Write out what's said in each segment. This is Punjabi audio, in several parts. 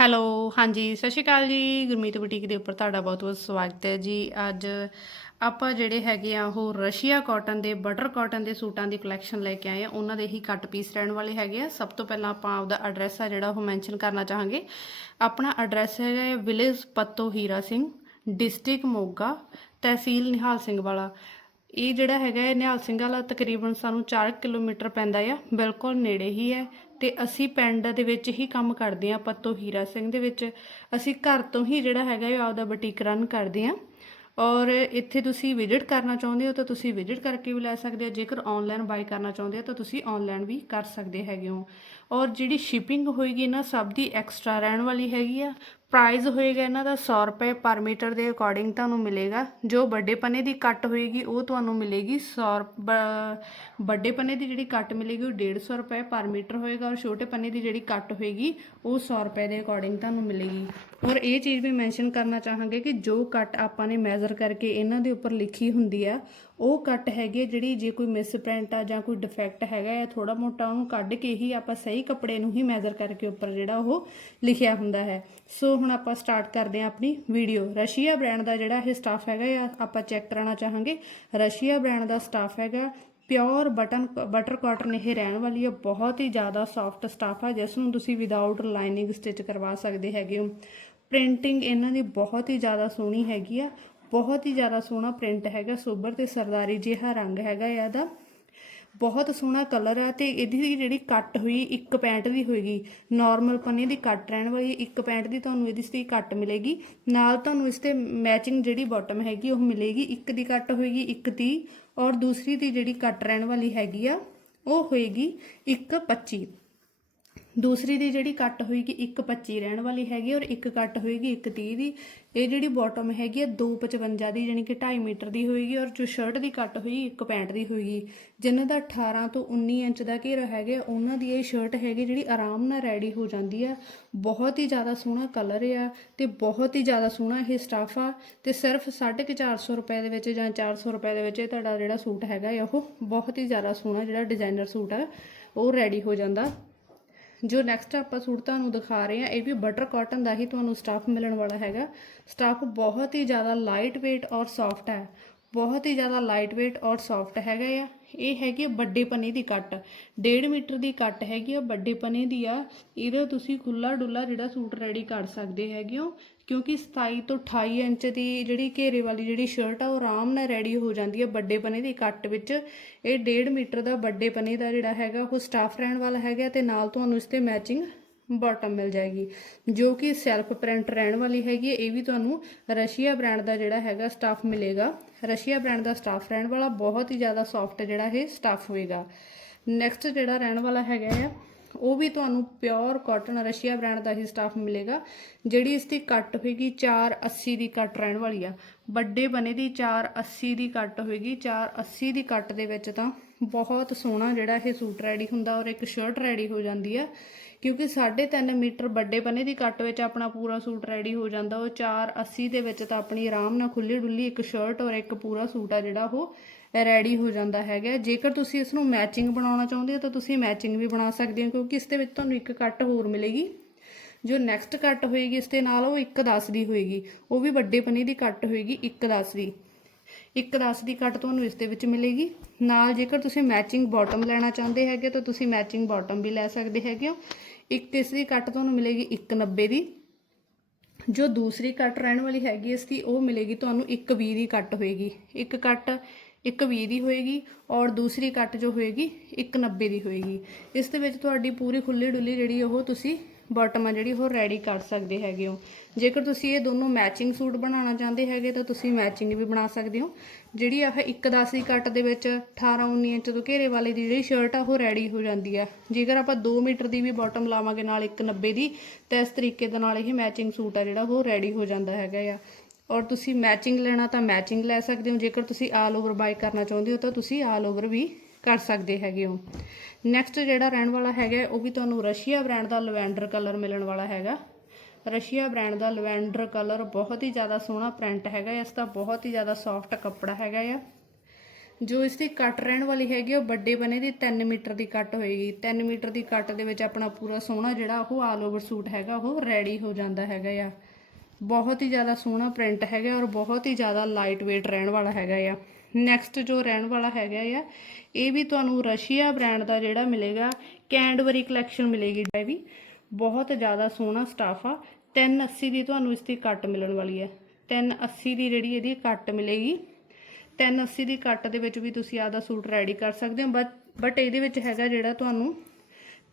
ਹੈਲੋ, ਹਾਂਜੀ, ਸਤਿ ਸ਼੍ਰੀ ਅਕਾਲ ਜੀ। ਗੁਰਮੀਤ ਬੁਟੀਕ ਦੇ ਉੱਪਰ ਤੁਹਾਡਾ ਬਹੁਤ ਬਹੁਤ ਸਵਾਗਤ ਹੈ ਜੀ। ਅੱਜ ਆਪਾਂ ਜਿਹੜੇ ਹੈਗੇ ਆ, ਉਹ ਰਸ਼ੀਆ ਕਾਟਨ ਦੇ ਬਟਰ ਕਾਟਨ ਦੇ ਸੂਟਾਂ ਦੀ ਕਲੈਕਸ਼ਨ ਲੈ ਕੇ ਆਏ ਆ ਉਹਨਾਂ ਦੇ ਹੀ ਕੱਟ ਪੀਸ ਰਹਿਣ ਵਾਲੇ ਹੈਗੇ ਆ। ਸਭ ਤੋਂ ਪਹਿਲਾਂ ਆਪਾਂ ਆਪਦਾ ਐਡਰੈਸ ਆ ਜਿਹੜਾ ਉਹ ਮੈਂਸ਼ਨ ਕਰਨਾ ਚਾਹਾਂਗੇ। ਆਪਣਾ ਐਡਰੈਸ ਹੈਗਾ ਵਿਲੇਜ ਪੱਤੋ ਹੀਰਾ ਸਿੰਘ ਡਿਸਟ੍ਰਿਕਟ ਮੋਗਾ, ਤਹਿਸੀਲ ਨਿਹਾਲ ਸਿੰਘ ਵਾਲਾ। ਇਹ ਜਿਹੜਾ ਹੈਗਾ ਹੈ ਨਿਹਾਲ ਸਿੰਘ ਵਾਲਾ ਤਕਰੀਬਨ ਸਾਨੂੰ 4 ਕਿਲੋਮੀਟਰ ਪੈਂਦਾ ਆ। ਬਿਲਕੁਲ ਨੇੜੇ ਹੀ ਹੈ। ਤੇ ਅਸੀਂ ਪਿੰਡ ਦੇ ਵਿੱਚ ਹੀ ਕੰਮ ਕਰਦੇ ਆ ਪੱਤੋ ਹੀਰਾ ਸਿੰਘ ਦੇ ਵਿੱਚ। ਅਸੀਂ ਘਰ ਤੋਂ ਹੀ ਜਿਹੜਾ ਹੈਗਾ ਹੈ ਆਪਦਾ ਬੁਟੀਕ ਰਨ ਕਰਦੇ ਆ ਔਰ ਇੱਥੇ ਤੁਸੀਂ ਵਿਜ਼ਿਟ ਕਰਨਾ ਚਾਹੁੰਦੇ ਹੋ ਤਾਂ ਤੁਸੀਂ ਵਿਜ਼ਿਟ ਕਰਕੇ ਵੀ ਲੈ ਸਕਦੇ ਹੋ। ਜੇਕਰ ਆਨਲਾਈਨ ਬਾਈ ਕਰਨਾ ਚਾਹੁੰਦੇ ਹੋ ਤਾਂ ਤੁਸੀਂ ਆਨਲਾਈਨ ਵੀ ਕਰ ਸਕਦੇ ਹੈਗੇ ਹੋ। ਔਰ ਜਿਹੜੀ ਸ਼ਿਪਿੰਗ ਹੋਏਗੀ ਨਾ, ਸਭ ਦੀ ਐਕਸਟਰਾ ਰਹਿਣ ਵਾਲੀ ਹੈਗੀ ਆ। ਪ੍ਰਾਈਸ ਹੋਏਗਾ ਇਹਨਾਂ ਦਾ 100 ਰੁਪਏ ਪਰ ਮੀਟਰ ਦੇ ਅਕੋਰਡਿੰਗ ਤੁਹਾਨੂੰ ਮਿਲੇਗਾ। ਜੋ ਵੱਡੇ ਪਨੇ ਦੀ ਕੱਟ ਹੋਏਗੀ, ਉਹ ਤੁਹਾਨੂੰ ਮਿਲੇਗੀ 100 ਵੱਡੇ ਪਨੇ ਦੀ ਜਿਹੜੀ ਕੱਟ ਮਿਲੇਗੀ, ਉਹ 150 ਰੁਪਏ ਪਰ ਮੀਟਰ ਹੋਏਗਾ। ਔਰ ਛੋਟੇ ਪਨੇ ਦੀ ਜਿਹੜੀ ਕੱਟ ਹੋਏਗੀ, ਉਹ 100 ਰੁਪਏ ਦੇ ਅਕੋਰਡਿੰਗ ਤੁਹਾਨੂੰ ਮਿਲੇਗੀ। ਔਰ ਇਹ ਚੀਜ਼ ਵੀ ਮੈਂਸ਼ਨ ਕਰਨਾ ਚਾਹਾਂਗੇ ਕਿ ਜੋ ਕੱਟ ਆਪਾਂ ਨੇ ਮੈਜ਼ਰ ਕਰਕੇ ਇਹਨਾਂ ਦੇ ਉੱਪਰ ਲਿਖੀ ਹੁੰਦੀ ਆ, ਉਹ ਕੱਟ ਹੈਗੀ ਆ ਜਿਹੜੀ ਜੇ ਕੋਈ ਮਿਸਪ੍ਰਿੰਟ ਆ ਜਾਂ ਕੋਈ ਡਿਫੈਕਟ ਹੈਗਾ ਹੈ ਥੋੜਾ ਮੋਟਾ ਉਹਨੂੰ ਕੱਢ ਕੇ ਹੀ ਆਪਾਂ ਸਹੀ ਕੱਪੜੇ ਨੂੰ ਹੀ ਮੈਜ਼ਰ ਕਰਕੇ ਉੱਪਰ ਜਿਹੜਾ ਉਹ ਲਿਖਿਆ ਹੁੰਦਾ ਹੈ। ਸੋ ਹੁਣ ਆਪਾਂ ਸਟਾਰਟ ਕਰਦੇ ਹਾਂ ਆਪਣੀ ਵੀਡੀਓ ਰਸ਼ੀਆ ਬ੍ਰਾਂਡ ਦਾ ਜਿਹੜਾ ਇਹ ਸਟਾਫ ਹੈਗਾ ਆਪਾਂ ਚੈੱਕ ਕਰਾਉਣਾ ਚਾਹਾਂਗੇ। ਰਸ਼ੀਆ ਬ੍ਰਾਂਡ ਦਾ ਸਟਾਫ ਹੈਗਾ ਪਿਓਰ ਬਟਨ ਬਟਰ ਕਾਟਨ ਇਹ ਰਹਿਣ ਵਾਲੀ ਹੈ ਬਹੁਤ ਹੀ ਜ਼ਿਆਦਾ ਸੌਫਟ ਸਟਾਫ ਹੈ ਜਿਸ ਨੂੰ ਤੁਸੀਂ ਵਿਦਆਊਟ ਲਾਈਨਿੰਗ ਸਟਿਚ ਕਰਵਾ ਸਕਦੇ ਹੈਗੇ ਹੋ। ਪ੍ਰਿੰਟਿੰਗ ਇਹਨਾਂ ਦੀ ਬਹੁਤ ਹੀ ਜ਼ਿਆਦਾ ਸੋਹਣੀ ਹੈਗੀ ਆ, ਬਹੁਤ ਹੀ ਜ਼ਿਆਦਾ ਸੋਹਣਾ ਪ੍ਰਿੰਟ ਹੈਗਾ, ਸੋਬਰ ਤੇ ਸਰਦਾਰੀ ਜਿਹਾ ਰੰਗ ਹੈਗਾ ਇਹਦਾ। ਬਹੁਤ ਸੋਹਣਾ ਕਲਰ ਆ ਤੇ ਇਹਦੀ ਜਿਹੜੀ ਕੱਟ ਹੋਈ ਇੱਕ ਪੈਂਟ ਦੀ ਹੋਏਗੀ ਨਾਰਮਲ ਪੰਨੇ ਦੀ ਕੱਟ ਰਹਿਣ ਵਾਲੀ ਇੱਕ ਪੈਂਟ ਦੀ ਤੁਹਾਨੂੰ ਇਹਦੀ ਸਤੀ ਕੱਟ ਮਿਲੇਗੀ। ਨਾਲ ਤੁਹਾਨੂੰ ਇਸ ਤੇ ਮੈਚਿੰਗ ਜਿਹੜੀ ਬਾਟਮ ਹੈਗੀ ਉਹ ਮਿਲੇਗੀ, ਇੱਕ ਦੀ ਕੱਟ ਹੋਏਗੀ, ਇੱਕ ਦੀ, ਔਰ ਦੂਸਰੀ ਦੀ ਜਿਹੜੀ ਕੱਟ ਰਹਿਣ ਵਾਲੀ ਹੈਗੀ ਆ, ਉਹ ਹੋਏਗੀ 125 ਦੂਸਰੀ ਦੀ ਜਿਹੜੀ ਕੱਟ ਹੋਏਗੀ 125 ਰਹਿਣ ਵਾਲੀ ਹੈਗੀ ਔਰ ਇੱਕ ਕੱਟ ਹੋਏਗੀ 130 ਦੀ। ਇਹ ਜਿਹੜੀ ਬਾਟਮ ਹੈਗੀ ਆ 255 ਦੀ ਯਾਨੀ ਕਿ 2.5 ਮੀਟਰ ਦੀ ਹੋਏਗੀ ਔਰ ਜੋ ਸ਼ਰਟ ਦੀ ਕੱਟ ਹੋਈ 165 ਦੀ ਹੋਏਗੀ। ਜਿਨ੍ਹਾਂ ਦਾ 18 ਤੋਂ 19 ਇੰਚ ਦਾ ਘੇਰਾ ਹੈਗਾ, ਉਹਨਾਂ ਦੀ ਇਹ ਸ਼ਰਟ ਹੈਗੀ ਜਿਹੜੀ ਆਰਾਮ ਨਾਲ ਰੈਡੀ ਹੋ ਜਾਂਦੀ ਆ। ਬਹੁਤ ਹੀ ਜ਼ਿਆਦਾ ਸੋਹਣਾ ਕਲਰ ਆ ਤੇ ਬਹੁਤ ਹੀ ਜ਼ਿਆਦਾ ਸੋਹਣਾ ਇਹ ਸਟਾਫ ਆ ਤੇ ਸਿਰਫ 450 ਰੁਪਏ ਦੇ ਵਿੱਚ ਜਾਂ 400 ਰੁਪਏ ਦੇ ਵਿੱਚ ਇਹ ਤੁਹਾਡਾ ਜਿਹੜਾ ਸੂਟ ਹੈਗਾ ਆ, ਉਹ ਬਹੁਤ ਹੀ ਜ਼ਿਆਦਾ ਸੋਹਣਾ ਜਿਹੜਾ ਡਿਜ਼ਾਈਨਰ ਸੂਟ ਆ, ਉਹ ਰੈਡੀ ਹੋ ਜਾਂਦਾ। ਜੋ ਨੈਕਸਟ ਆਪਾਂ ਸੂਟ ਤੁਹਾਨੂੰ ਦਿਖਾ ਰਹੇ ਹਾਂ, ਇਹ ਵੀ ਬਟਰ ਕਾਟਨ ਦਾ ਹੀ ਤੁਹਾਨੂੰ ਸਟਾਫ ਮਿਲਣ ਵਾਲਾ ਹੈਗਾ। ਸਟਾਫ ਬਹੁਤ ਹੀ ਜ਼ਿਆਦਾ ਲਾਈਟ weight ਔਰ ਸੌਫਟ ਹੈ। ਬਹੁਤ ਹੀ ਜ਼ਿਆਦਾ ਲਾਈਟ weight ਔਰ ਸੌਫਟ ਹੈਗਾ ਆ। ਇਹ ਹੈਗੀ ਆ ਵੱਡੇ ਪਨੇ ਦੀ ਕੱਟ। 1.5 ਮੀਟਰ ਦੀ ਕੱਟ ਹੈਗੀ ਆ, ਵੱਡੇ ਪਨੇ ਦੀ ਆ। ਇਹਦਾ ਤੁਸੀਂ ਖੁੱਲਾ ਡੁੱਲਾ ਜਿਹੜਾ ਸੂਟ ਰੈਡੀ ਕਰ ਸਕਦੇ ਹੈਗੇ ਹੋ, ਕਿਉਂਕਿ 27 ਤੋਂ 28 ਇੰਚ ਦੀ ਜਿਹੜੀ ਘੇਰੇ ਵਾਲੀ ਜਿਹੜੀ ਸ਼ਰਟ ਆ, ਉਹ ਆਰਾਮ ਨਾਲ ਰੈਡੀ ਹੋ ਜਾਂਦੀ ਹੈ ਵੱਡੇ ਪਨੇ ਦੀ ਕੱਟ ਵਿੱਚ। ਇਹ 1.5 ਮੀਟਰ ਦਾ ਵੱਡੇ ਪਨੇ ਦਾ ਜਿਹੜਾ ਹੈਗਾ, ਉਹ ਸਟਾਫ ਰਹਿਣ ਵਾਲਾ ਹੈਗਾ ਤੇ ਨਾਲ ਤੁਹਾਨੂੰ ਇਸ ਤੇ ਮੈਚਿੰਗ ਬਾਟਮ ਮਿਲ ਜਾਏਗੀ, ਜੋ ਕਿ ਸੈਲਫ ਪ੍ਰਿੰਟ ਰਹਿਣ ਵਾਲੀ ਹੈਗੀ ਹੈ, ਇਹ ਵੀ ਤੁਹਾਨੂੰ ਰਸ਼ੀਆ ਬ੍ਰਾਂਡ ਦਾ ਜਿਹੜਾ ਹੈਗਾ ਸਟਾਫ ਮਿਲੇਗਾ। ਰਸ਼ੀਆ ਬ੍ਰਾਂਡ ਦਾ ਸਟਾਫ ਰਹਿਣ ਵਾਲਾ ਬਹੁਤ ਹੀ ਜ਼ਿਆਦਾ ਸੌਫਟ ਜਿਹੜਾ ਇਹ ਸਟਾਫ ਹੋਏਗਾ। ਨੈਕਸਟ ਜਿਹੜਾ ਰਹਿਣ ਵਾਲਾ ਹੈਗਾ ਆ, ਉਹ ਵੀ ਤੁਹਾਨੂੰ ਪਿਓਰ ਕਾਟਨ ਰਸ਼ੀਆ ਬ੍ਰਾਂਡ ਦਾ ਹੀ ਸਟਾਫ ਮਿਲੇਗਾ, ਜਿਹੜੀ ਇਸ ਦੀ ਕੱਟ ਹੋਏਗੀ 480 ਦੀ ਕੱਟ ਰਹਿਣ ਵਾਲੀ ਆ। ਵੱਡੇ ਬਨੇ ਦੀ 480 ਦੀ ਕੱਟ ਹੋਏਗੀ 480 ਦੀ ਕੱਟ ਦੇ ਵਿੱਚ ਤਾਂ ਬਹੁਤ ਸੋਹਣਾ ਜਿਹੜਾ ਇਹ ਸੂਟ ਰੈਡੀ ਹੁੰਦਾ ਔਰ ਇੱਕ ਸ਼ਰਟ ਰੈਡੀ ਹੋ ਜਾਂਦੀ ਆ। ਕਿਉਂਕਿ 3.5 ਮੀਟਰ ਵੱਡੇ ਬਨੇ ਦੀ ਕੱਟ ਵਿੱਚ ਆਪਣਾ ਪੂਰਾ ਸੂਟ ਰੈਡੀ ਹੋ ਜਾਂਦਾ। ਉਹ 480 ਦੇ ਵਿੱਚ ਤਾਂ ਆਪਣੀ ਆਰਾਮ ਨਾਲ ਖੁੱਲੀ ਡੁੱਲੀ, ਇੱਕ ਸ਼ਰਟ ਔਰ ਇੱਕ ਪੂਰਾ ਸੂਟ ਆ ਜਿਹੜਾ ਉਹ ਰੈਡੀ ਹੋ ਜਾਂਦਾ ਹੈਗਾ। ਜੇਕਰ ਤੁਸੀਂ ਇਸ ਨੂੰ ਮੈਚਿੰਗ ਬਣਾਉਣਾ ਚਾਹੁੰਦੇ ਹੋ ਤਾਂ ਤੁਸੀਂ ਮੈਚਿੰਗ ਵੀ ਬਣਾ ਸਕਦੇ ਹੋ, ਕਿਉਂਕਿ ਇਸ ਦੇ ਵਿੱਚ ਤੁਹਾਨੂੰ ਇੱਕ ਕੱਟ ਹੋਰ ਮਿਲੇਗੀ। ਜੋ ਨੈਕਸਟ ਕੱਟ ਹੋਏਗੀ, ਇਸ ਦੇ ਨਾਲ ਉਹ 1.10 ਦੀ ਹੋਏਗੀ। ਉਹ ਵੀ ਵੱਡੇ ਪਨੇ ਦੀ ਕੱਟ ਹੋਏਗੀ 1.10 ਦੀ 1.10 ਦੀ ਕੱਟ ਤੁਹਾਨੂੰ ਇਸ ਦੇ ਵਿੱਚ ਮਿਲੇਗੀ। ਨਾਲ ਜੇਕਰ ਤੁਸੀਂ ਮੈਚਿੰਗ ਬਾਟਮ ਲੈਣਾ ਚਾਹੁੰਦੇ ਹੈਗੇ ਤਾਂ ਤੁਸੀਂ ਮੈਚਿੰਗ ਬਾਟਮ ਵੀ ਲੈ ਸਕਦੇ ਹੈਗੇ ਹੋ। ਇੱਕ ਇਸ ਦੀ ਕੱਟ ਤੁਹਾਨੂੰ ਮਿਲੇਗੀ 1.90 ਦੀ। ਜੋ ਦੂਸਰੀ ਕੱਟ ਰਹਿਣ ਵਾਲੀ ਹੈਗੀ ਇਸ ਦੀ ਉਹ ਮਿਲੇਗੀ ਤੁਹਾਨੂੰ 1.20 ਦੀ ਕੱਟ ਹੋਏਗੀ। ਇੱਕ ਕੱਟ 1.20 ਦੀ ਹੋਏਗੀ ਔਰ ਦੂਸਰੀ ਕੱਟ ਜੋ ਹੋਏਗੀ 1.90 ਦੀ ਹੋਏਗੀ। ਇਸ ਦੇ ਵਿੱਚ ਤੁਹਾਡੀ ਪੂਰੀ ਖੁੱਲੀ ਡੁੱਲੀ ਜਿਹੜੀ ਉਹ ਤੁਸੀਂ ਬਾਟਮ ਆ ਜਿਹੜੀ ਉਹ ਰੈਡੀ ਕਰ ਸਕਦੇ ਹੈਗੇ ਹੋ। ਜੇਕਰ ਤੁਸੀਂ ਇਹ ਦੋਨੋਂ ਮੈਚਿੰਗ ਸੂਟ ਬਣਾਉਣਾ ਚਾਹੁੰਦੇ ਹੈਗੇ, ਤਾਂ ਤੁਸੀਂ ਮੈਚਿੰਗ ਵੀ ਬਣਾ ਸਕਦੇ ਹੋ। ਜਿਹੜੀ ਆਹ 1.10 ਦੀ ਕੱਟ ਦੇ ਵਿੱਚ 18 19 ਇੰਚ ਤੋਂ ਘੇਰੇ ਵਾਲੀ ਦੀ ਜਿਹੜੀ ਸ਼ਰਟ ਆ, ਉਹ ਰੈਡੀ ਹੋ ਜਾਂਦੀ ਆ। ਜੇਕਰ ਆਪਾਂ 2 ਮੀਟਰ ਦੀ ਵੀ ਬਾਟਮ ਲਾਵਾਂਗੇ ਨਾਲ 1.90 ਦੀ, ਤਾਂ ਇਸ ਤਰੀਕੇ ਦੇ ਨਾਲ ਇਹ ਮੈਚਿੰਗ ਸੂਟ ਆ ਜਿਹੜਾ ਉਹ ਰੈਡੀ ਹੋ ਜਾਂਦਾ ਹੈਗਾ ਆ। ਔਰ ਤੁਸੀਂ ਮੈਚਿੰਗ ਲੈਣਾ ਤਾਂ ਮੈਚਿੰਗ ਲੈ ਸਕਦੇ ਹੋ। ਜੇਕਰ ਤੁਸੀਂ ਆਲ ਓਵਰ ਬਾਈ ਕਰਨਾ ਚਾਹੁੰਦੇ ਹੋ, ਤਾਂ ਤੁਸੀਂ ਆਲ ਓਵਰ ਵੀ ਕਰ ਸਕਦੇ ਹੈਗੇ ਹੋ। ਨੈਕਸਟ ਜਿਹੜਾ ਰਹਿਣ ਵਾਲਾ ਹੈਗਾ ਉਹ ਵੀ ਤੁਹਾਨੂੰ ਰਸ਼ੀਆ ਬ੍ਰਾਂਡ ਦਾ ਲਵੈਂਡਰ ਕਲਰ ਮਿਲਣ ਵਾਲਾ ਹੈਗਾ। ਰਸ਼ੀਆ ਬ੍ਰਾਂਡ ਦਾ ਲਵੈਂਡਰ ਕਲਰ ਬਹੁਤ ਹੀ ਜ਼ਿਆਦਾ ਸੋਹਣਾ ਪ੍ਰਿੰਟ ਹੈਗਾ ਇਸ ਦਾ ਬਹੁਤ ਹੀ ਜ਼ਿਆਦਾ ਸੌਫਟ ਕੱਪੜਾ ਹੈਗਾ ਆ ਜੋ ਇਸ ਦੀ ਕੱਟ ਰਹਿਣ ਵਾਲੀ ਹੈਗੀ, ਉਹ ਵੱਡੇ ਬਨੇ ਦੀ 3 ਮੀਟਰ ਦੀ ਕੱਟ ਹੋਏਗੀ। 3 ਮੀਟਰ ਦੀ ਕੱਟ ਦੇ ਵਿੱਚ ਆਪਣਾ ਪੂਰਾ ਸੋਹਣਾ ਜਿਹੜਾ ਉਹ ਆਲ ਓਵਰ ਸੂਟ ਹੈਗਾ, ਉਹ ਰੈਡੀ ਹੋ ਜਾਂਦਾ ਹੈਗਾ ਆ। ਬਹੁਤ ਹੀ ਜ਼ਿਆਦਾ ਸੋਹਣਾ ਪ੍ਰਿੰਟ ਹੈਗਾ ਔਰ ਬਹੁਤ ਹੀ ਜ਼ਿਆਦਾ ਲਾਈਟ weight ਰਹਿਣ ਵਾਲਾ ਹੈਗਾ ਆ। ਨੈਕਸਟ ਜੋ ਰਹਿਣ ਵਾਲਾ ਹੈਗਾ ਆ, ਇਹ ਵੀ ਤੁਹਾਨੂੰ ਰਸ਼ੀਆ ਬ੍ਰਾਂਡ ਦਾ ਜਿਹੜਾ ਮਿਲੇਗਾ ਕੈਂਡਬਰੀ ਕਲੈਕਸ਼ਨ ਮਿਲੇਗੀ ਇਹ ਵੀ ਬਹੁਤ ਜ਼ਿਆਦਾ ਸੋਹਣਾ ਸਟਾਫ ਆ। 380 ਦੀ ਤੁਹਾਨੂੰ ਇਸ ਦੀ ਕੱਟ ਮਿਲਣ ਵਾਲੀ ਹੈ 380 ਦੀ ਜਿਹੜੀ ਇਹਦੀ ਕੱਟ ਮਿਲੇਗੀ। 380 ਦੀ ਕੱਟ ਦੇ ਵਿੱਚ ਵੀ ਤੁਸੀਂ ਆਪਦਾ ਸੂਟ ਰੈਡੀ ਕਰ ਸਕਦੇ ਹੋ। ਬਟ ਬਟ ਇਹਦੇ ਵਿੱਚ ਹੈਗਾ ਜਿਹੜਾ ਤੁਹਾਨੂੰ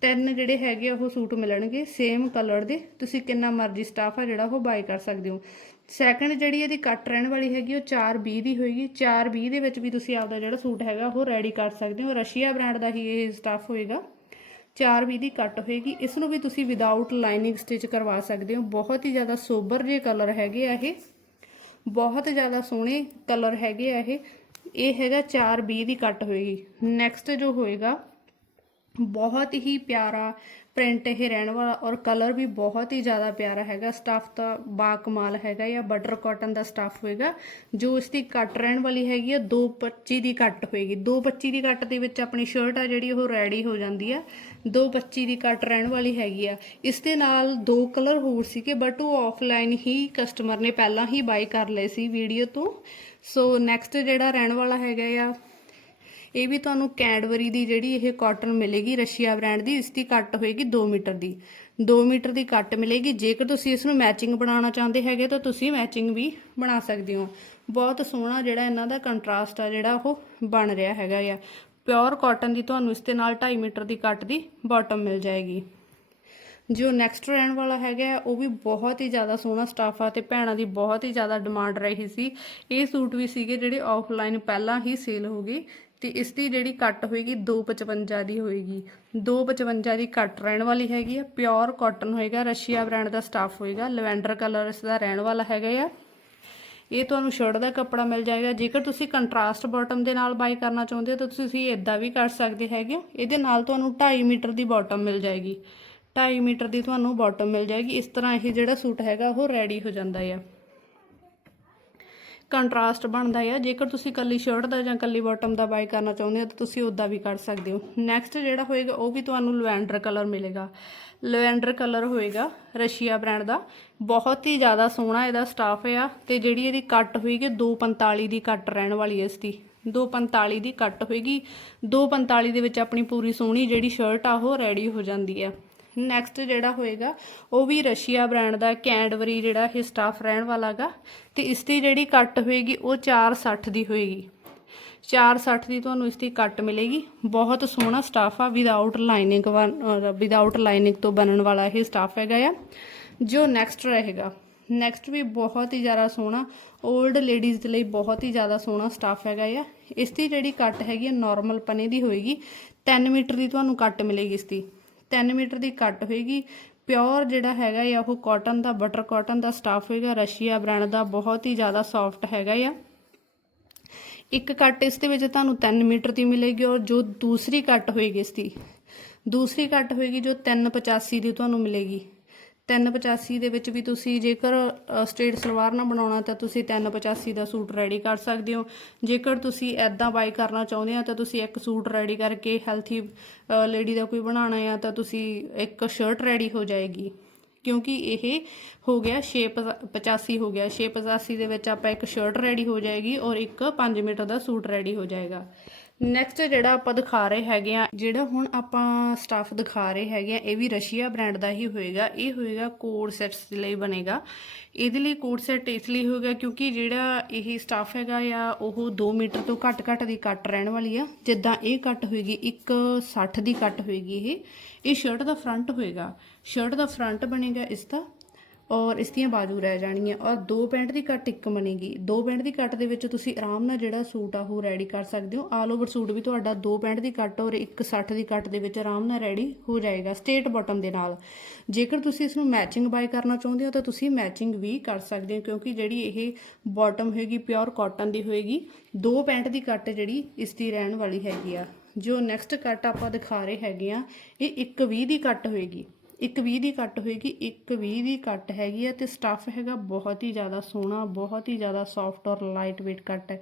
ਤਿੰਨ ਜਿਹੜੇ ਹੈਗੇ ਆ, ਉਹ ਸੂਟ ਮਿਲਣਗੇ। ਸੇਮ ਕਲਰ ਦੇ। ਤੁਸੀਂ ਕਿੰਨਾ ਮਰਜ਼ੀ ਸਟਾਫ ਆ ਜਿਹੜਾ ਉਹ ਬਾਈ ਕਰ ਸਕਦੇ ਹੋ। ਸੈਕੰਡ ਜਿਹੜੀ ਇਹਦੀ ਕੱਟ ਰਹਿਣ ਵਾਲੀ ਹੈਗੀ, ਉਹ 420 ਦੀ ਹੋਏਗੀ। 420 ਦੇ ਵਿੱਚ ਵੀ ਤੁਸੀਂ ਆਪਦਾ ਜਿਹੜਾ ਸੂਟ ਹੈਗਾ, ਉਹ ਰੈਡੀ ਕਰ ਸਕਦੇ ਹੋ। ਰਸ਼ੀਆ ਬ੍ਰਾਂਡ ਦਾ ਹੀ ਇਹ ਸਟਾਫ ਹੋਏਗਾ। 420 ਦੀ ਕੱਟ ਹੋਏਗੀ। ਇਸ ਨੂੰ ਵੀ ਤੁਸੀਂ ਵਿਦਆਊਟ ਲਾਈਨਿੰਗ ਸਟਿਚ ਕਰਵਾ ਸਕਦੇ ਹੋ। ਬਹੁਤ ਹੀ ਜ਼ਿਆਦਾ ਸੋਬਰ ਜੇ ਕਲਰ ਹੈਗੇ ਆ ਇਹ। ਬਹੁਤ ਜ਼ਿਆਦਾ ਸੋਹਣੇ ਕਲਰ ਹੈਗੇ ਆ ਇਹ। ਇਹ ਹੈਗਾ 420 ਦੀ ਕੱਟ ਹੋਏਗੀ। ਨੈਕਸਟ ਜੋ ਹੋਏਗਾ ਬਹੁਤ ਹੀ ਪਿਆਰਾ ਪ੍ਰਿੰਟ ਇਹ ਰਹਿਣ ਵਾਲਾ ਔਰ ਕਲਰ ਵੀ ਬਹੁਤ ਹੀ ਜ਼ਿਆਦਾ ਪਿਆਰਾ ਹੈਗਾ। ਸਟਾਫ ਤਾਂ ਬਾ ਕਮਾਲ ਹੈਗਾ ਜਾਂ ਬਟਰ ਕਾਟਨ ਦਾ ਸਟਾਫ ਹੋਏਗਾ, ਜੋ ਇਸ ਦੀ ਕੱਟ ਰਹਿਣ ਵਾਲੀ ਹੈਗੀ ਆ 225 ਦੀ ਕੱਟ ਹੋਏਗੀ। 225 ਦੀ ਕੱਟ ਦੇ ਵਿੱਚ ਆਪਣੀ ਸ਼ਰਟ ਆ ਜਿਹੜੀ ਉਹ ਰੈਡੀ ਹੋ ਜਾਂਦੀ ਆ। 225 ਦੀ ਕੱਟ ਰਹਿਣ ਵਾਲੀ ਹੈਗੀ ਆ। ਇਸ ਦੇ ਨਾਲ ਦੋ ਕਲਰ ਹੋਰ ਸੀਗੇ ਬਟ ਉਹ ਆਫਲਾਈਨ ਹੀ ਕਸਟਮਰ ਨੇ ਪਹਿਲਾਂ ਹੀ ਬਾਈ ਕਰ ਲਏ ਸੀ ਵੀਡੀਓ ਤੋਂ। ਸੋ ਨੈਕਸਟ ਜਿਹੜਾ ਰਹਿਣ ਵਾਲਾ ਹੈਗਾ ਆ ਇਹ ਵੀ ਤੁਹਾਨੂੰ ਕੈਡਬਰੀ ਦੀ ਜਿਹੜੀ ਇਹ ਕਾਟਨ ਮਿਲੇਗੀ ਰਸ਼ੀਆ ਬ੍ਰਾਂਡ ਦੀ ਇਸ ਦੀ ਕੱਟ ਹੋਏਗੀ 2 ਮੀਟਰ ਦੀ। 2 ਮੀਟਰ ਦੀ ਕੱਟ ਮਿਲੇਗੀ। ਜੇਕਰ ਤੁਸੀਂ ਇਸ ਨੂੰ ਮੈਚਿੰਗ ਬਣਾਉਣਾ ਚਾਹੁੰਦੇ ਹੈਗੇ ਤਾਂ ਤੁਸੀਂ ਮੈਚਿੰਗ ਵੀ ਬਣਾ ਸਕਦੇ ਹੋ। ਬਹੁਤ ਸੋਹਣਾ ਜਿਹੜਾ ਇਹਨਾਂ ਦਾ ਕੰਟਰਾਸਟ ਆ ਜਿਹੜਾ ਉਹ ਬਣ ਰਿਹਾ ਹੈਗਾ ਆ। ਪਿਓਰ ਕਾਟਨ ਦੀ ਤੁਹਾਨੂੰ ਇਸ ਦੇ ਨਾਲ 2.5 ਮੀਟਰ ਦੀ ਕੱਟ ਦੀ ਬਾਟਮ ਮਿਲ ਜਾਏਗੀ। ਜੋ ਨੈਕਸਟ ਰਹਿਣ ਵਾਲਾ ਹੈਗਾ ਹੈ, ਉਹ ਵੀ ਬਹੁਤ ਹੀ ਜ਼ਿਆਦਾ ਸੋਹਣਾ ਸਟਾਫ ਆ ਤੇ ਭੈਣਾਂ ਦੀ ਬਹੁਤ ਹੀ ਜ਼ਿਆਦਾ ਡਿਮਾਂਡ ਰਹੀ ਸੀ। ਇਹ ਸੂਟ ਵੀ ਸੀਗੇ ਜਿਹੜੇ ਆਫਲਾਈਨ ਪਹਿਲਾਂ ਹੀ ਸੇਲ ਹੋ ਗਏ। ਤੇ ਇਸ ਦੀ ਜਿਹੜੀ ਕੱਟ ਹੋਏਗੀ 255 ਦੀ ਹੋਏਗੀ। 255 ਦੀ ਕੱਟ ਰਹਿਣ ਵਾਲੀ ਹੈਗੀ ਆ ਪਿਓਰ ਕਾਟਨ ਹੋਏਗਾ, ਰਸ਼ੀਆ ਬ੍ਰਾਂਡ ਦਾ ਸਟਾਫ ਹੋਏਗਾ, ਲਵੈਂਡਰ ਕਲਰ ਇਸ ਦਾ ਰਹਿਣ ਵਾਲਾ ਹੈਗਾ ਆ। ਇਹ ਤੁਹਾਨੂੰ ਸ਼ਰਟ ਦਾ ਕੱਪੜਾ ਮਿਲ ਜਾਏਗਾ। ਜੇਕਰ ਤੁਸੀਂ ਕੰਟਰਾਸਟ ਬਾਟਮ ਦੇ ਨਾਲ ਬਾਈ ਕਰਨਾ ਚਾਹੁੰਦੇ ਹੋ, ਤਾਂ ਤੁਸੀਂ ਇਦਾਂ ਵੀ ਕਰ ਸਕਦੇ ਹੈਗੇ ਇਹਦੇ ਨਾਲ ਤੁਹਾਨੂੰ 2.5 ਮੀਟਰ ਦੀ ਬਾਟਮ ਮਿਲ ਜਾਏਗੀ। 2.5 ਮੀਟਰ ਦੀ ਤੁਹਾਨੂੰ ਬਾਟਮ ਮਿਲ ਜਾਏਗੀ। ਇਸ ਤਰ੍ਹਾਂ ਇਹ ਜਿਹੜਾ ਸੂਟ ਹੈਗਾ, ਉਹ ਰੈਡੀ ਹੋ ਜਾਂਦਾ ਆ। ਕੰਟਰਾਸਟ ਬਣਦਾ ਆ। ਜੇਕਰ ਤੁਸੀਂ ਕੱਲੀ ਸ਼ਰਟ ਦਾ ਜਾਂ ਕੱਲੀ ਬਾਟਮ ਦਾ ਬਾਈ ਕਰਨਾ ਚਾਹੁੰਦੇ ਹੋ, ਤਾਂ ਤੁਸੀਂ ਉਦਾਂ ਵੀ ਕਰ ਸਕਦੇ ਹੋ। ਨੈਕਸਟ ਜਿਹੜਾ ਹੋਏਗਾ, ਉਹ ਵੀ ਤੁਹਾਨੂੰ ਲਵੈਂਡਰ ਕਲਰ ਮਿਲੇਗਾ। ਲਵੈਂਡਰ ਕਲਰ ਹੋਏਗਾ ਰਸ਼ੀਆ ਬ੍ਰਾਂਡ ਦਾ। ਬਹੁਤ ਹੀ ਜ਼ਿਆਦਾ ਸੋਹਣਾ ਇਹਦਾ ਸਟਾਫ ਆ ਤੇ ਜਿਹੜੀ ਇਹਦੀ ਕੱਟ ਹੋਏਗੀ 245 ਦੀ ਕੱਟ ਰਹਿਣ ਵਾਲੀ ਹੈ ਇਸ ਦੀ 245 ਦੀ ਕੱਟ ਹੋਏਗੀ। 245 ਦੇ ਵਿੱਚ ਆਪਣੀ ਪੂਰੀ ਸੋਹਣੀ ਜਿਹੜੀ ਸ਼ਰਟ ਆ, ਉਹ ਰੈਡੀ ਹੋ ਜਾਂਦੀ ਆ। ਨੈਕਸਟ ਜਿਹੜਾ ਹੋਏਗਾ, ਉਹ ਵੀ ਰਸ਼ੀਆ ਬ੍ਰਾਂਡ ਦਾ, ਕੈਂਡਵਰੀ ਜਿਹੜਾ ਇਹ ਸਟਾਫ ਰਹਿਣ ਵਾਲਾਗਾ ਤੇ ਇਸ ਦੀ ਜਿਹੜੀ ਕੱਟ ਹੋਏਗੀ, ਉਹ 460 ਦੀ ਹੋਏਗੀ। 460 ਦੀ ਤੁਹਾਨੂੰ ਇਸ ਦੀ ਕੱਟ ਮਿਲੇਗੀ। ਬਹੁਤ ਸੋਹਣਾ ਸਟਾਫ ਆ ਵਿਦਆਊਟ ਲਾਈਨਿੰਗ ਵਿਦਆਊਟ ਲਾਈਨਿੰਗ ਤੋਂ ਬਣਨ ਵਾਲਾ ਇਹ ਸਟਾਫ ਹੈਗਾ ਆ। ਜੋ ਨੈਕਸਟ ਰਹੇਗਾ ਨੈਕਸਟ ਵੀ ਬਹੁਤ ਹੀ ਜ਼ਿਆਦਾ ਸੋਹਣਾ 올ਡ ਲੇਡੀਜ਼ ਦੇ ਲਈ ਬਹੁਤ ਹੀ ਜ਼ਿਆਦਾ ਸੋਹਣਾ ਸਟਾਫ ਹੈਗਾ ਆ। ਇਸ ਦੀ ਜਿਹੜੀ ਕੱਟ ਹੈਗੀ ਆ ਨਾਰਮਲ ਪਨੇ ਦੀ ਹੋਏਗੀ 3 ਮੀਟਰ ਦੀ ਤੁਹਾਨੂੰ ਕੱਟ ਮਿਲੇਗੀ ਇਸ ਦੀ 3 ਮੀਟਰ ਦੀ ਕੱਟ ਹੋਏਗੀ। ਪਿਓਰ ਜਿਹੜਾ ਹੈਗਾ ਆ, ਉਹ ਕਾਟਨ ਦਾ ਬਟਰ ਕਾਟਨ ਦਾ ਸਟਾਫ ਹੋਏਗਾ। ਰਸ਼ੀਆ ਬ੍ਰਾਂਡ ਦਾ ਬਹੁਤ ਹੀ ਜ਼ਿਆਦਾ ਸੌਫਟ ਹੈਗਾ ਆ। ਇੱਕ ਕੱਟ ਇਸ ਦੇ ਵਿੱਚ ਤੁਹਾਨੂੰ 3 ਮੀਟਰ ਦੀ ਮਿਲੇਗੀ ਔਰ ਜੋ ਦੂਸਰੀ ਕੱਟ ਹੋਏਗੀ ਇਸ ਦੀ। ਦੂਸਰੀ ਕੱਟ ਹੋਏਗੀ ਜੋ 385 ਦੀ ਤੁਹਾਨੂੰ ਮਿਲੇਗੀ। 385 ਦੇ ਵਿੱਚ ਵੀ ਤੁਸੀਂ ਜੇਕਰ ਸਟ੍ਰੇਟ ਸਲਵਾਰ ਨਾਲ ਬਣਾਉਣਾ ਤਾਂ ਤੁਸੀਂ 385 ਦਾ ਸੂਟ ਰੈਡੀ ਕਰ ਸਕਦੇ ਹੋ। ਜੇਕਰ ਤੁਸੀਂ ਐਦਾਂ ਬਾਈ ਕਰਨਾ ਚਾਹੁੰਦੇ ਆ ਤਾਂ ਤੁਸੀਂ ਇੱਕ ਸੂਟ ਰੈਡੀ ਕਰਕੇ ਹੈਲਥੀ ਲੇਡੀ ਦਾ ਕੋਈ ਬਣਾਉਣਾ ਆ ਤਾਂ ਤੁਸੀਂ ਇੱਕ ਸ਼ਰਟ ਰੈਡੀ ਹੋ ਜਾਏਗੀ। ਕਿਉਂਕਿ ਇਹ ਹੋ ਗਿਆ 685 ਹੋ ਗਿਆ। 685 ਦੇ ਵਿੱਚ ਆਪਾਂ ਇੱਕ ਸ਼ਰਟ ਰੈਡੀ ਹੋ ਜਾਏਗੀ ਔਰ ਇੱਕ 5 ਮੀਟਰ ਦਾ ਸੂਟ ਰੈਡੀ ਹੋ ਜਾਏਗਾ। ਨੈਕਸਟ ਜਿਹੜਾ ਆਪਾਂ ਦਿਖਾ ਰਹੇ ਹੈਗੇ ਆ, ਜਿਹੜਾ ਹੁਣ ਆਪਾਂ ਸਟਾਫ ਦਿਖਾ ਰਹੇ ਹੈਗੇ ਆ, ਇਹ ਵੀ ਰਸ਼ੀਆ ਬ੍ਰਾਂਡ ਦਾ ਹੀ ਹੋਏਗਾ। ਇਹ ਹੋਏਗਾ ਕੋਡ ਸੈਟਸ ਦੇ ਲਈ ਬਣੇਗਾ। ਇਹਦੇ ਲਈ ਕੋਡ ਸੈਟ ਇਸ ਲਈ ਹੋਏਗਾ ਕਿਉਂਕਿ ਜਿਹੜਾ ਇਹ ਸਟਾਫ ਹੈਗਾ ਆ, ਉਹ 2 ਮੀਟਰ ਤੋਂ ਘੱਟ ਘੱਟ ਦੀ ਕੱਟ ਰਹਿਣ ਵਾਲੀ ਆ। ਜਿੱਦਾਂ ਇਹ ਕੱਟ ਹੋਏਗੀ 160 ਦੀ ਕੱਟ ਹੋਏਗੀ ਇਹ। ਇਹ ਸ਼ਰਟ ਦਾ ਫਰੰਟ ਹੋਏਗਾ। ਸ਼ਰਟ ਦਾ ਫਰੰਟ ਬਣੇਗਾ ਇਸ ਦਾ। ਔਰ ਇਸ ਦੀਆਂ ਬਾਜੂ ਰਹਿ ਜਾਣਗੀਆਂ। ਔਰ ਦੋ ਪੈਂਟ ਦੀ ਕੱਟ ਇੱਕ ਬਣੇਗੀ। ਦੋ ਪੈਂਟ ਦੀ ਕੱਟ ਦੇ ਵਿੱਚ ਤੁਸੀਂ ਆਰਾਮ ਨਾਲ ਜਿਹੜਾ ਸੂਟ ਆ, ਉਹ ਰੈਡੀ ਕਰ ਸਕਦੇ ਹੋ। ਆਲ ਓਵਰ ਸੂਟ ਵੀ ਤੁਹਾਡਾ ਦੋ ਪੈਂਟ ਦੀ ਕੱਟ ਔਰ ਇੱਕ 60 ਦੀ ਕੱਟ ਦੇ ਵਿੱਚ ਆਰਾਮ ਨਾਲ ਰੈਡੀ ਹੋ ਜਾਏਗਾ ਸਟੇਟ ਬਾਟਮ ਦੇ ਨਾਲ। ਜੇਕਰ ਤੁਸੀਂ ਇਸ ਨੂੰ ਮੈਚਿੰਗ ਬਾਈ ਕਰਨਾ ਚਾਹੁੰਦੇ ਹੋ, ਤਾਂ ਤੁਸੀਂ ਮੈਚਿੰਗ ਵੀ ਕਰ ਸਕਦੇ ਹੋ, ਕਿਉਂਕਿ ਜਿਹੜੀ ਇਹ ਬਾਟਮ ਹੋਏਗੀ ਪਿਓਰ ਕਾਟਨ ਦੀ ਹੋਏਗੀ। ਦੋ ਪੈਂਟ ਦੀ ਕੱਟ ਜਿਹੜੀ ਇਸ ਦੀ ਰਹਿਣ ਵਾਲੀ ਹੈਗੀ ਆ। ਜੋ ਨੈਕਸਟ ਕੱਟ ਆਪਾਂ ਦਿਖਾ ਰਹੇ ਹੈਗੇ ਆ, ਇਹ 120 ਦੀ ਕੱਟ ਹੋਏਗੀ। ਇੱਕ 20 ਦੀ ਕੱਟ ਹੋਏਗੀ, ਇੱਕ 20 ਦੀ ਕੱਟ ਹੈਗੀ ਆ ਤੇ ਸਟੱਫ ਹੈਗਾ ਬਹੁਤ ਹੀ ਜ਼ਿਆਦਾ ਸੋਹਣਾ, ਬਹੁਤ ਹੀ ਜ਼ਿਆਦਾ ਸੌਫਟ ਔਰ ਲਾਈਟ weight ਕੱਟ ਹੈ।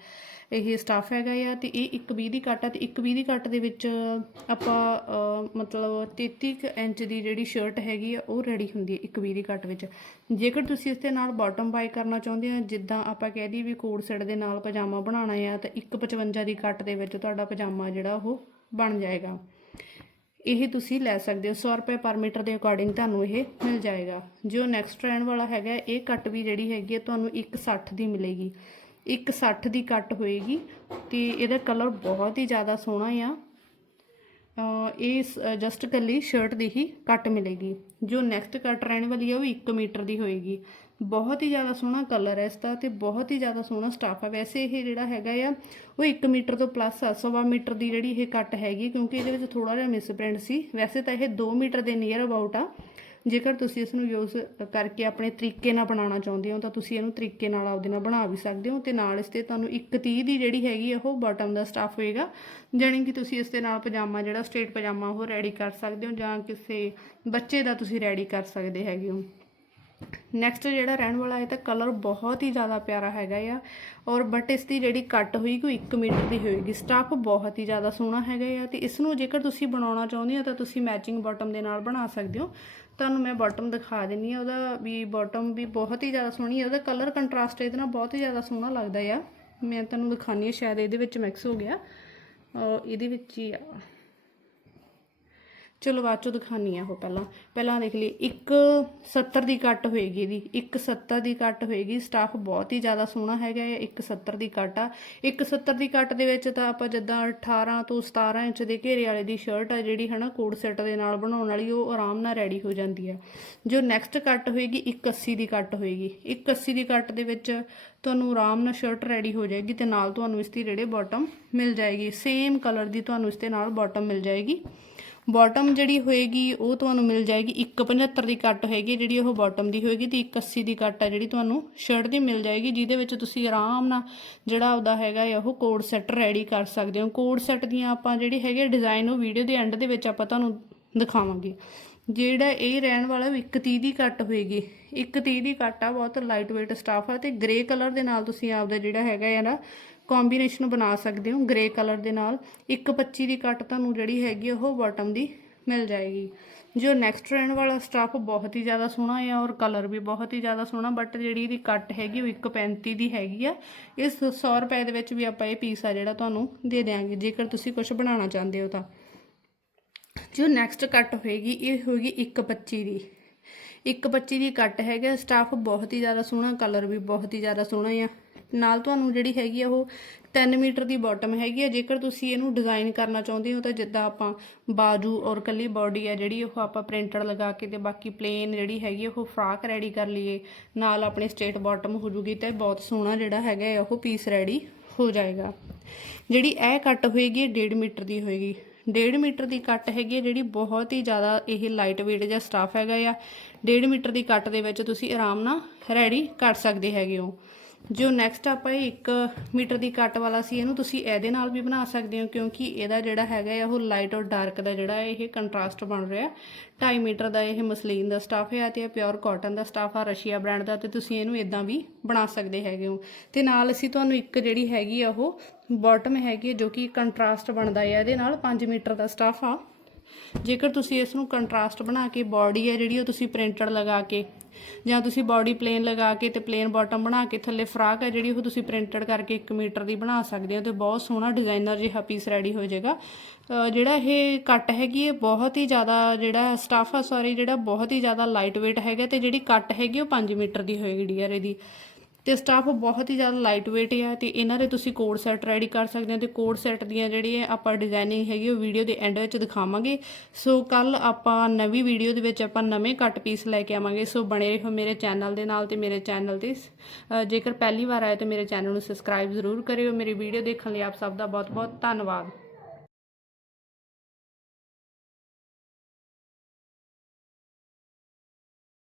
ਇਹ ਸਟੱਫ ਹੈਗਾ ਆ ਤੇ ਇਹ ਇੱਕ 20 ਦੀ ਕੱਟ ਆ ਤੇ ਇੱਕ 20 ਦੀ ਕੱਟ ਦੇ ਵਿੱਚ ਆਪਾਂ ਮਤਲਬ 33 ਕੁ ਇੰਚ ਦੀ ਜਿਹੜੀ ਸ਼ਰਟ ਹੈਗੀ ਆ, ਉਹ ਰੈਡੀ ਹੁੰਦੀ ਹੈ ਇੱਕ 20 ਦੀ ਕੱਟ ਵਿੱਚ। ਜੇਕਰ ਤੁਸੀਂ ਇਸ ਦੇ ਨਾਲ ਬਾਟਮ ਬਾਈ ਕਰਨਾ ਚਾਹੁੰਦੇ ਹੋ ਜਿੱਦਾਂ ਆਪਾਂ ਕਹਿ ਦਈਏ ਵੀ ਕੋਟ ਸੈਟ ਦੇ ਨਾਲ ਪਜਾਮਾ ਬਣਾਉਣਾ ਆ, ਤਾਂ 155 ਦੀ ਕੱਟ ਦੇ ਵਿੱਚ ਤੁਹਾਡਾ ਪਜਾਮਾ ਜਿਹੜਾ ਉਹ ਬਣ ਜਾਏਗਾ। ਇਹ ਤੁਸੀਂ ਲੈ ਸਕਦੇ ਹੋ। 100 ਰੁਪਏ ਪਰ ਮੀਟਰ ਦੇ ਅਕੋਰਡਿੰਗ ਤੁਹਾਨੂੰ ਇਹ ਮਿਲ ਜਾਏਗਾ। ਜੋ ਨੈਕਸਟ ਟ੍ਰੈਂਡ ਵਾਲਾ ਹੈਗਾ ਇਹ ਕੱਟ ਵੀ ਜਿਹੜੀ ਹੈਗੀ ਹੈ, ਤੁਹਾਨੂੰ 160 ਦੀ ਮਿਲੇਗੀ। 160 ਦੀ ਕੱਟ ਹੋਏਗੀ ਤੇ ਇਹਦਾ ਕਲਰ ਬਹੁਤ ਹੀ ਜ਼ਿਆਦਾ ਸੋਹਣਾ ਆ। ਅਹ ਇਹ ਜਸਟ ਕੱਲੀ ਸ਼ਰਟ ਦੀ ਹੀ ਕੱਟ ਮਿਲੇਗੀ। ਜੋ ਨੈਕਸਟ ਕੱਟ ਰਹਿਣ ਵਾਲੀ ਹੈ ਉਹ 1 ਮੀਟਰ ਦੀ ਹੋਏਗੀ। ਬਹੁਤ ਹੀ ਜ਼ਿਆਦਾ ਸੋਹਣਾ ਕਲਰ ਹੈ ਇਸ ਦਾ ਤੇ ਬਹੁਤ ਹੀ ਜ਼ਿਆਦਾ ਸੋਹਣਾ ਸਟਾਫ ਹੈ। ਵੈਸੇ ਇਹ ਜਿਹੜਾ ਹੈਗਾ ਆ, ਉਹ 1 ਮੀਟਰ ਤੋਂ ਪਲੱਸ ਆ, ਸਵਾ ਮੀਟਰ ਦੀ ਜਿਹੜੀ ਇਹ ਕੱਟ ਹੈਗੀ ਕਿਉਂਕਿ ਇਹਦੇ ਵਿੱਚ ਥੋੜਾ ਜਿਹਾ ਮਿਸਪ੍ਰਿੰਟ ਸੀ। ਵੈਸੇ ਤਾਂ ਇਹ 2 ਮੀਟਰ ਦੇ ਨੀਅਰ ਅਬਾਊਟ ਆ। ਜੇਕਰ ਤੁਸੀਂ ਇਸ ਨੂੰ ਯੂਜ਼ ਕਰਕੇ ਆਪਣੇ ਤਰੀਕੇ ਨਾਲ ਬਣਾਉਣਾ ਚਾਹੁੰਦੇ ਹੋ, ਤਾਂ ਤੁਸੀਂ ਇਹਨੂੰ ਤਰੀਕੇ ਨਾਲ ਆਪਦੇ ਨਾਲ ਬਣਾ ਵੀ ਸਕਦੇ ਹੋ ਤੇ ਨਾਲ ਇਸ ਤੇ ਤੁਹਾਨੂੰ 130 ਦੀ ਜਿਹੜੀ ਹੈਗੀ ਆ, ਉਹ ਬਾਟਮ ਦਾ ਸਟਾਫ ਹੋਏਗਾ। ਜਾਣੀ ਕਿ ਤੁਸੀਂ ਇਸ ਦੇ ਨਾਲ ਪਜਾਮਾ ਜਿਹੜਾ ਸਟ੍ਰੇਟ ਪਜਾਮਾ ਉਹ ਰੈਡੀ ਕਰ ਸਕਦੇ ਹੋ ਜਾਂ ਕਿਸੇ ਬੱਚੇ ਦਾ ਤੁਸੀਂ ਰੈਡੀ ਕਰ ਸਕਦੇ ਹੈਗੇ ਹੋ। ਨੈਕਸਟ ਜਿਹੜਾ ਰਹਿਣ ਵਾਲਾ ਹੈ ਤਾਂ ਕਲਰ ਬਹੁਤ ਹੀ ਜ਼ਿਆਦਾ ਪਿਆਰਾ ਹੈਗਾ ਆ। ਔਰ ਬਟ ਇਸ ਦੀ ਜਿਹੜੀ ਕੱਟ ਹੋਈ ਉਹ 1 ਮੀਟਰ ਦੀ ਹੋਏਗੀ। ਸਟਾਫ ਬਹੁਤ ਹੀ ਜ਼ਿਆਦਾ ਸੋਹਣਾ ਹੈਗਾ ਆ ਤੇ ਇਸ ਨੂੰ ਜੇਕਰ ਤੁਸੀਂ ਬਣਾਉਣਾ ਚਾਹੁੰਦੇ ਹੋ ਤਾਂ ਤੁਸੀਂ ਮੈਚਿੰਗ ਬਾਟਮ ਦੇ ਨਾਲ ਬਣਾ ਸਕਦੇ ਹੋ। ਤੁਹਾਨੂੰ ਮੈਂ ਬਾਟਮ ਦਿਖਾ ਦਿੰਨੀ ਆ ਉਹਦਾ ਵੀ ਬਾਟਮ ਵੀ ਬਹੁਤ ਹੀ ਜ਼ਿਆਦਾ ਸੋਹਣੀ ਹੈ ਉਹਦਾ ਕਲਰ ਕੰਟਰਾਸਟ ਇਹਦੇ ਨਾਲ ਬਹੁਤ ਹੀ ਜ਼ਿਆਦਾ ਸੋਹਣਾ ਲੱਗਦਾ ਆ। ਮੈਂ ਤੁਹਾਨੂੰ ਦਿਖਾਨੀ ਆ ਸ਼ਾਇਦ ਇਹਦੇ ਵਿੱਚ ਮਿਕਸ ਹੋ ਗਿਆ। ਇਹਦੇ ਵਿੱਚ ਹੀ ਆ। ਚਲੋ ਬਾਅਦ ਚੋਂ ਦਿਖਾਨੀ ਆ ਉਹ ਪਹਿਲਾਂ। ਪਹਿਲਾਂ ਦੇਖ ਲਈ, ਇੱਕ 70 ਦੀ ਕੱਟ ਹੋਏਗੀ ਇਹਦੀ। ਇੱਕ 70 ਦੀ ਕੱਟ ਹੋਏਗੀ। ਸਟਾਫ ਬਹੁਤ ਹੀ ਜ਼ਿਆਦਾ ਸੋਹਣਾ ਹੈਗਾ ਹੈ ਇੱਕ 70 ਦੀ ਕੱਟ ਆ। ਇੱਕ 70 ਦੀ ਕੱਟ ਦੇ ਵਿੱਚ ਤਾਂ ਆਪਾਂ ਜਿੱਦਾਂ 18 ਤੋਂ 17 ਇੰਚ ਦੇ ਘੇਰੇ ਵਾਲੇ ਦੀ ਸ਼ਰਟ ਆ ਜਿਹੜੀ ਹਨਾ ਕੋਡ ਸੈਟ ਦੇ ਨਾਲ ਬਣਾਉਣ ਵਾਲੀ, ਉਹ ਆਰਾਮ ਨਾਲ ਰੈਡੀ ਹੋ ਜਾਂਦੀ ਆ। ਜੋ ਨੈਕਸਟ ਕੱਟ ਹੋਏਗੀ, ਇੱਕ 80 ਦੀ ਕੱਟ ਹੋਏਗੀ। ਇੱਕ 80 ਦੀ ਕੱਟ ਦੇ ਵਿੱਚ ਤੁਹਾਨੂੰ ਆਰਾਮ ਨਾਲ ਸ਼ਰਟ ਰੈਡੀ ਹੋ ਜਾਏਗੀ ਤੇ ਨਾਲ ਤੁਹਾਨੂੰ ਇਸ ਦੀ ਜਿਹੜੇ ਬਾਟਮ ਮਿਲ ਜਾਏਗੀ। ਸੇਮ ਕਲਰ ਦੀ ਤੁਹਾਨੂੰ ਇਸ ਦੇ ਨਾਲ ਬਾਟਮ ਮਿਲ ਜਾਏਗੀ। ਬਾਟਮ ਜਿਹੜੀ ਹੋਏਗੀ, ਉਹ ਤੁਹਾਨੂੰ ਮਿਲ ਜਾਏਗੀ। 175 ਦੀ ਕੱਟ ਹੋਏਗੀ ਜਿਹੜੀ ਉਹ ਬਾਟਮ ਦੀ ਹੋਏਗੀ ਤੇ 180 ਦੀ ਕੱਟ ਆ ਜਿਹੜੀ ਤੁਹਾਨੂੰ ਸ਼ਰਟ ਦੀ ਮਿਲ ਜਾਏਗੀ, ਜਿਹਦੇ ਵਿੱਚ ਤੁਸੀਂ ਆਰਾਮ ਨਾਲ ਜਿਹੜਾ ਆਪਦਾ ਹੈਗਾ ਆ, ਉਹ ਕੋਡ ਸੈੱਟ ਰੈਡੀ ਕਰ ਸਕਦੇ ਹੋ। ਕੋਡ ਸੈੱਟ ਦੀਆਂ ਆਪਾਂ ਜਿਹੜੀ ਹੈਗੇ ਡਿਜ਼ਾਈਨ ਉਹ ਵੀਡੀਓ ਦੇ ਐਂਡ ਦੇ ਵਿੱਚ ਆਪਾਂ ਤੁਹਾਨੂੰ ਦਿਖਾਵਾਂਗੇ। ਜਿਹੜਾ ਇਹ ਰਹਿਣ ਵਾਲਾ ਉਹ 130 ਦੀ ਕੱਟ ਹੋਏਗੀ। 130 ਦੀ ਕੱਟ ਆ, ਬਹੁਤ ਲਾਈਟ weight ਸਟਾਫ ਆ ਤੇ ਗ੍ਰੇ ਕਲਰ ਦੇ ਨਾਲ ਤੁਸੀਂ ਆਪਦਾ ਜਿਹੜਾ ਹੈਗਾ ਆ ਨਾ ਕੰਬੀਨੇਸ਼ਨ ਬਣਾ ਸਕਦੇ ਹੋ ਗ੍ਰੇ ਕਲਰ ਦੇ ਨਾਲ। 125 ਦੀ ਕੱਟ ਤੁਹਾਨੂੰ ਜਿਹੜੀ ਹੈਗੀ ਆ, ਉਹ ਬਾਟਮ ਦੀ ਮਿਲ ਜਾਏਗੀ। ਜੋ ਨੈਕਸਟ ਰਹਿਣ ਵਾਲਾ ਸਟਾਫ ਬਹੁਤ ਹੀ ਜ਼ਿਆਦਾ ਸੋਹਣਾ ਹੈ ਔਰ ਕਲਰ ਵੀ ਬਹੁਤ ਹੀ ਜ਼ਿਆਦਾ ਸੋਹਣਾ ਬਟ ਜਿਹੜੀ ਇਹਦੀ ਕੱਟ ਹੈਗੀ ਉਹ 135 ਦੀ ਹੈਗੀ ਆ। ਇਸ 100 ਰੁਪਏ ਦੇ ਵਿੱਚ ਵੀ ਆਪਾਂ ਇਹ ਪੀਸ ਆ ਜਿਹੜਾ ਤੁਹਾਨੂੰ ਦੇ ਦਿਆਂਗੇ, ਜੇਕਰ ਤੁਸੀਂ ਕੁਝ ਬਣਾਉਣਾ ਚਾਹੁੰਦੇ ਹੋ ਤਾਂ। ਜੋ ਨੈਕਸਟ ਕੱਟ ਹੋਏਗੀ, ਇਹ ਹੋਏਗੀ 125 ਦੀ। 125 ਦੀ ਕੱਟ ਹੈਗਾ ਸਟਾਫ ਬਹੁਤ ਹੀ ਜ਼ਿਆਦਾ ਸੋਹਣਾ ਕਲਰ ਵੀ ਬਹੁਤ ਹੀ ਜ਼ਿਆਦਾ ਸੋਹਣਾ ਆ। ਨਾਲ ਤੁਹਾਨੂੰ ਜਿਹੜੀ ਹੈਗੀ ਆ ਉਹ 3 ਮੀਟਰ ਦੀ ਬਾਟਮ ਹੈਗੀ ਆ। ਜੇਕਰ ਤੁਸੀਂ ਇਹਨੂੰ ਡਿਜ਼ਾਈਨ ਕਰਨਾ ਚਾਹੁੰਦੇ ਹੋ ਤਾਂ ਜਿੱਦਾਂ ਆਪਾਂ ਬਾਜੂ ਔਰ ਕੱਲੀ ਬਾਡੀ ਆ ਜਿਹੜੀ, ਉਹ ਆਪਾਂ ਪ੍ਰਿੰਟਡ ਲਗਾ ਕੇ ਤੇ ਬਾਕੀ ਪਲੇਨ ਜਿਹੜੀ ਹੈਗੀ ਆ, ਉਹ ਫਰਾਕ ਰੈਡੀ ਕਰ ਲਈਏ, ਨਾਲ ਆਪਣੇ ਸਟ੍ਰੇਟ ਬਾਟਮ ਹੋ ਜੂਗੀ ਤੇ ਬਹੁਤ ਸੋਹਣਾ ਜਿਹੜਾ ਹੈਗਾ ਆ, ਉਹ ਪੀਸ ਰੈਡੀ ਹੋ ਜਾਏਗਾ। ਜਿਹੜੀ ਇਹ ਕੱਟ ਹੋਏਗੀ 1.5 ਮੀਟਰ ਦੀ ਹੋਏਗੀ। 1.5 ਮੀਟਰ ਦੀ ਕੱਟ ਹੈਗੀ ਹੈ ਜਿਹੜੀ ਬਹੁਤ ਹੀ ਜ਼ਿਆਦਾ ਇਹ ਲਾਈਟ weight ਜਿਹਾ ਸਟਾਫ ਹੈਗਾ ਆ। 1.5 ਮੀਟਰ ਦੀ ਕੱਟ ਦੇ ਵਿੱਚ ਤੁਸੀਂ ਆਰਾਮ ਨਾਲ ਰੈਡੀ ਕਰ ਸਕਦੇ ਹੈਗੇ ਹੋ। ਜੋ ਨੈਕਸਟ ਆਪਾਂ ਇਹ 1 ਮੀਟਰ ਦੀ ਕੱਟ ਵਾਲਾ ਸੀ, ਇਹਨੂੰ ਤੁਸੀਂ ਇਹਦੇ ਨਾਲ ਵੀ ਬਣਾ ਸਕਦੇ ਹੋ, ਕਿਉਂਕਿ ਇਹਦਾ ਜਿਹੜਾ ਹੈਗਾ ਆ ਉਹ ਲਾਈਟ ਔਰ ਡਾਰਕ ਦਾ ਜਿਹੜਾ ਇਹ ਕੰਟਰਾਸਟ ਬਣ ਰਿਹਾ 2.5 ਮੀਟਰ ਦਾ ਇਹ ਮਸਲੀਨ ਦਾ ਸਟਾਫ ਹੈ ਤੇ ਇਹ ਪਿਓਰ ਕਾਟਨ ਦਾ ਸਟਾਫ ਆ, ਰਸ਼ੀਆ ਬ੍ਰਾਂਡ ਦਾ, ਤੇ ਤੁਸੀਂ ਇਹਨੂੰ ਇਦਾਂ ਵੀ ਬਣਾ ਸਕਦੇ ਹੈਗੇ ਹੋ। ਤੇ ਨਾਲ ਅਸੀਂ ਤੁਹਾਨੂੰ ਇੱਕ ਜਿਹੜੀ ਹੈਗੀ ਆ, ਉਹ ਬਾਟਮ ਹੈਗੀ ਹੈ ਜੋ ਕਿ ਕੰਟਰਾਸਟ ਬਣਦਾ ਹੈ ਇਹਦੇ ਨਾਲ 5 ਮੀਟਰ ਦਾ ਸਟਾਫ ਆ। ਜੇਕਰ ਤੁਸੀਂ ਇਸ ਨੂੰ ਕੰਟਰਾਸਟ ਬਣਾ ਕੇ ਬਾਡੀ ਹੈ ਜਿਹੜੀ, ਉਹ ਤੁਸੀਂ ਪ੍ਰਿੰਟਡ ਲਗਾ ਕੇ ਜਾਂ ਤੁਸੀਂ ਬਾਡੀ ਪਲੇਨ ਲਗਾ ਕੇ ਤੇ ਪਲੇਨ ਬਾਟਮ ਬਣਾ ਕੇ ਥੱਲੇ ਫਰਾਕ ਹੈ ਜਿਹੜੀ, ਉਹ ਤੁਸੀਂ ਪ੍ਰਿੰਟਡ ਕਰਕੇ 1 ਮੀਟਰ ਦੀ ਬਣਾ ਸਕਦੇ ਹੋ ਤੇ ਬਹੁਤ ਸੋਹਣਾ ਡਿਜ਼ਾਈਨਰ ਜਿਹਾ ਪੀਸ ਰੈਡੀ ਹੋ ਜਾਏਗਾ। ਜਿਹੜਾ ਇਹ ਕੱਟ ਹੈਗੀ ਹੈ ਬਹੁਤ ਹੀ ਜ਼ਿਆਦਾ ਜਿਹੜਾ ਸਟਾਫ ਆ ਸੌਰੀ ਜਿਹੜਾ ਬਹੁਤ ਹੀ ਜ਼ਿਆਦਾ ਲਾਈਟ weight ਹੈਗਾ ਤੇ ਜਿਹੜੀ ਕੱਟ ਹੈਗੀ, ਉਹ 5 ਮੀਟਰ ਦੀ ਹੋਏਗੀ ਡੀਅਰ ਇਹਦੀ ਤੇ ਸਟਾਫ ਬਹੁਤ ਹੀ ਜ਼ਿਆਦਾ ਲਾਈਟ weight ਹੈ ਤੇ ਇਹਨਾਂ ਦੇ ਤੁਸੀਂ ਕੋਡ ਸੈੱਟ ਰੈਡੀ ਕਰ ਸਕਦੇ ਹੋ ਤੇ ਕੋਡ ਸੈੱਟ ਦੀਆਂ ਜਿਹੜੀਆਂ ਆਪਾਂ ਡਿਜ਼ਾਈਨਿੰਗ ਹੈਗੀ ਉਹ ਵੀਡੀਓ ਦੇ ਐਂਡ ਵਿੱਚ ਦਿਖਾਵਾਂਗੇ। ਸੋ ਕੱਲ ਆਪਾਂ ਨਵੀਂ ਵੀਡੀਓ ਦੇ ਵਿੱਚ ਆਪਾਂ ਨਵੇਂ ਕੱਟ ਪੀਸ ਲੈ ਕੇ ਆਵਾਂਗੇ। ਸੋ ਬਣੇ ਰਹੋ ਮੇਰੇ ਚੈਨਲ ਦੇ ਨਾਲ ਤੇ ਮੇਰੇ ਚੈਨਲ ਤੇ। ਜੇਕਰ ਪਹਿਲੀ ਵਾਰ ਆਏ ਤਾਂ ਮੇਰੇ ਚੈਨਲ ਨੂੰ ਸਬਸਕ੍ਰਾਈਬ ਜ਼ਰੂਰ ਕਰਿਓ। ਮੇਰੀ ਵੀਡੀਓ ਦੇਖਣ ਲਈ ਆਪ ਸਭ ਦਾ ਬਹੁਤ ਬਹੁਤ ਧੰਨਵਾਦ।